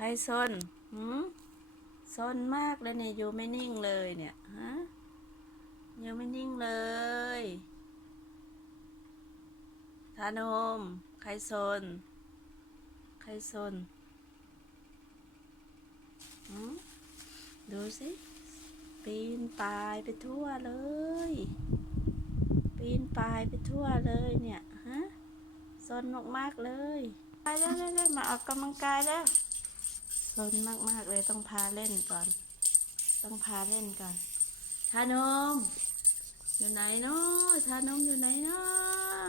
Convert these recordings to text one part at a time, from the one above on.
ใครซนหืมซนมากเลยเนี่ยอยู่ไม่นิ่งเลยเนี่ยฮะอยู่ไม่นิ่งเลยทานมใครซนใครซนหืมดูสิปีนป่ายไปทั่วเลย ปีนป่ายไปทั่วเลยเนี่ย ฮะซนมากๆเลย ไปแล้วแล้วแล้วมาออกกำลังกายแล้ว ซนมากๆเลยต้องพาเล่นก่อน ต้องพาเล่นก่อนชานม อยู่ไหนเนาะชานมอยู่ไหนเนาะ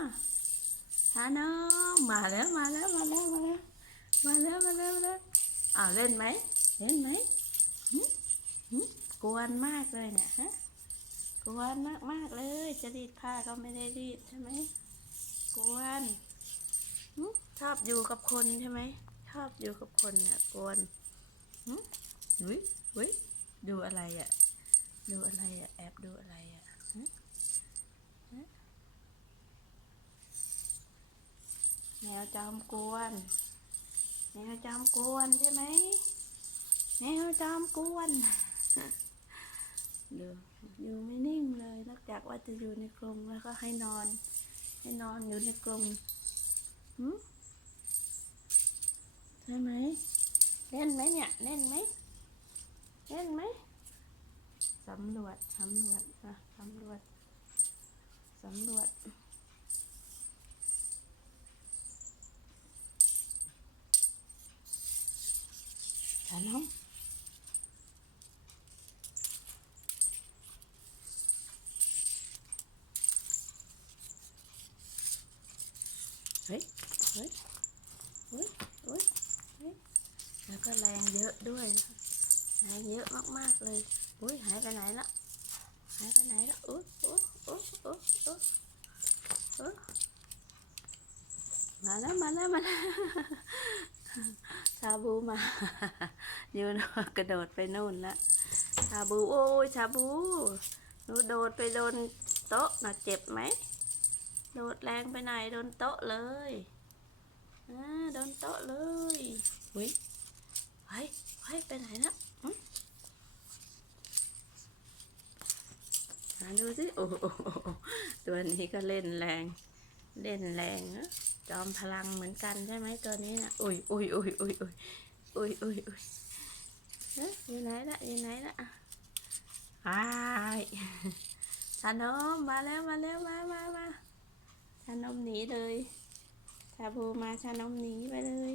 ชานมมาแล้วมาแล้วมาแล้วมาแล้วมาแล้วมาแล้วมาแล้วอ้าวเล่นไหมเล่นไหมหึหึกวนมากเลยเนี่ยฮะกวนมากมากๆเลยจะรีดผ้าก็ไม่ได้รีดใช่ไหมกวนชอบอยู่กับคนใช่ไหมชอบอยู่กับคนเนี่ยกวน หึวิวิดูอะไรอะ่ะ ดูอะไรอะ่ะ แอบดูอะไรอะ่ะแมวจอมกวนแมวจอมกวนใช่ไหมแมวจอมกวนดูอยู่ไม่นิ่งเลยนอกจากว่าจะอยู่ในกรงแล้วก็ให้นอน ให้นอนอยู่ในกรงใช่ไหม เล่นไหมเนี่ยเล่นไหมเล่นไหมสำรวจสำรวจนะสำรวจสำรวจถามน้องเฮ้ยเฮ้ยเฮ้ยเฮ้ยเฮ้ย แล้วก็แรงเยอะด้วยนะแรงเยอะมากๆเลย อุ้ยหายไปไหนละหายไปไหนละอุ๊ยอุ๊ยอุ๊ยอุ๊ยอุ๊ยอุ๊ยมาแล้วมาแล้วมาแล้วชาบูมาอยู่นกระโดดไปนู่นละชาบูโอ้ยชาบูหนูโดดไปโดนโต๊ะน่ะเจ็บไหมโดดแรงไปไหนโดนโต๊ะเลยอ่าโดนโต๊ะเลยอุ้ย เฮ้ยเฮ้ยไปไหนนะหาดูสิโอ้โหตัวนี้ก็เล่นแรง เล่นแรงนะจอมพลังเหมือนกันใช่ไหมตัวนี้นะอุ้ยอุ้ยอุ้ยอุ้ยอุ้ยอุ้ยอุ้ยอุ้ยเอ๊ะอยู่ไหนละอยู่ไหนละไอ้ชานมมาแล้วมาแล้วมามามาชานมหนีเลยชาบูมาชานมหนีไปเลย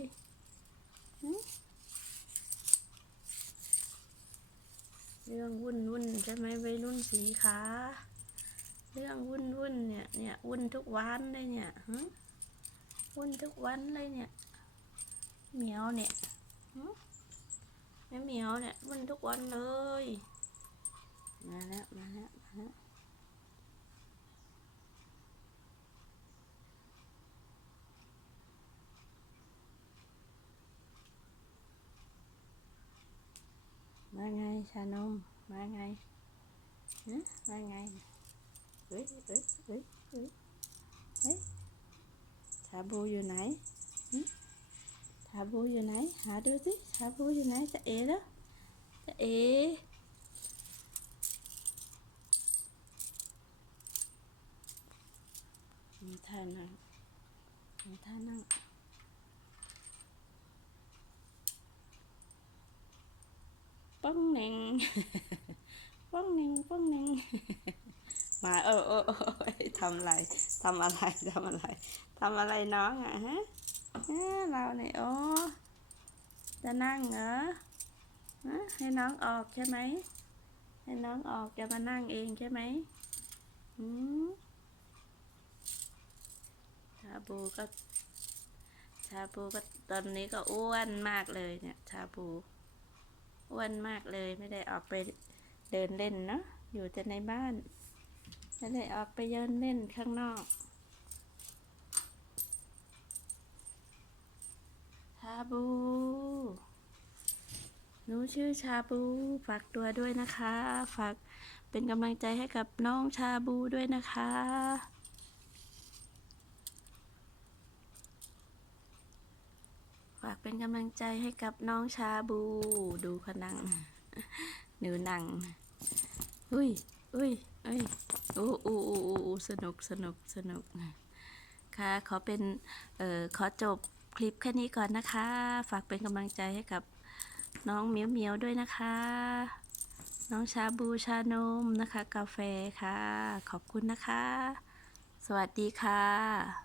เรื่องวุ่นวุ่นใช่ไหมวัยรุ่นสีขาเรื่องวุ่นวุ่นเนี่ยเนี่ยวุ่นทุกวันเลยเนี่ยหึวุ่นทุกวันเลยเนี่ยเหมียวเนี่ยหึแม่เหมียวเนี่ยวุ่นทุกวันเลย มาแล้วมาแล้วมาแล้ว ngay xà nông ba ngay. Hả? ba ngay ướt ướt ướt ướt thả bu vừa nãy thả bu vừa nãy hả đôi tí? Thả bu vừa nãy ta ế đó. Ta ế. Thả nặng. Thả nặng. ป้องเหน่งป้องเหน่งป้องเหน่งมาเออเออเออทำอะไรทำอะไรทำอะไรทำอะไรน้องอะฮะเราเนี่ยโอ้จะนั่งเหรอฮะให้น้องออกใช่ไหมให้น้องออกจะมานั่งเองใช่ไหมอืมชาบูก็ ชาบูก็ตอนนี้ก็อ้วนมากเลยเนี่ย ชาบู อ้วนมากเลยไม่ได้ออกไปเดินเล่นเนาะอยู่แต่ในบ้าน ไม่ได้ออกไปเดินเล่นข้างนอก ชาบู หนูชื่อชาบู ฝากตัวด้วยนะคะ ฝากเป็นกำลังใจให้กับน้องชาบูด้วยนะคะ ฝากเป็นกำลังใจให้กับน้องชาบู ดูขนังหนูหนัง อุ้ยอุ้ยอุ้ยอู้อู้อู้อู้อู้สนุกสนุกสนุกค่ะ ขอเป็น เอ่อ ขอจบคลิปแค่นี้ก่อนนะคะ ฝากเป็นกำลังใจให้กับน้องเหมียวเหมียวด้วยนะคะ น้องชาบูชานมนะคะ กาแฟค่ะ ขอบคุณนะคะ สวัสดีค่ะ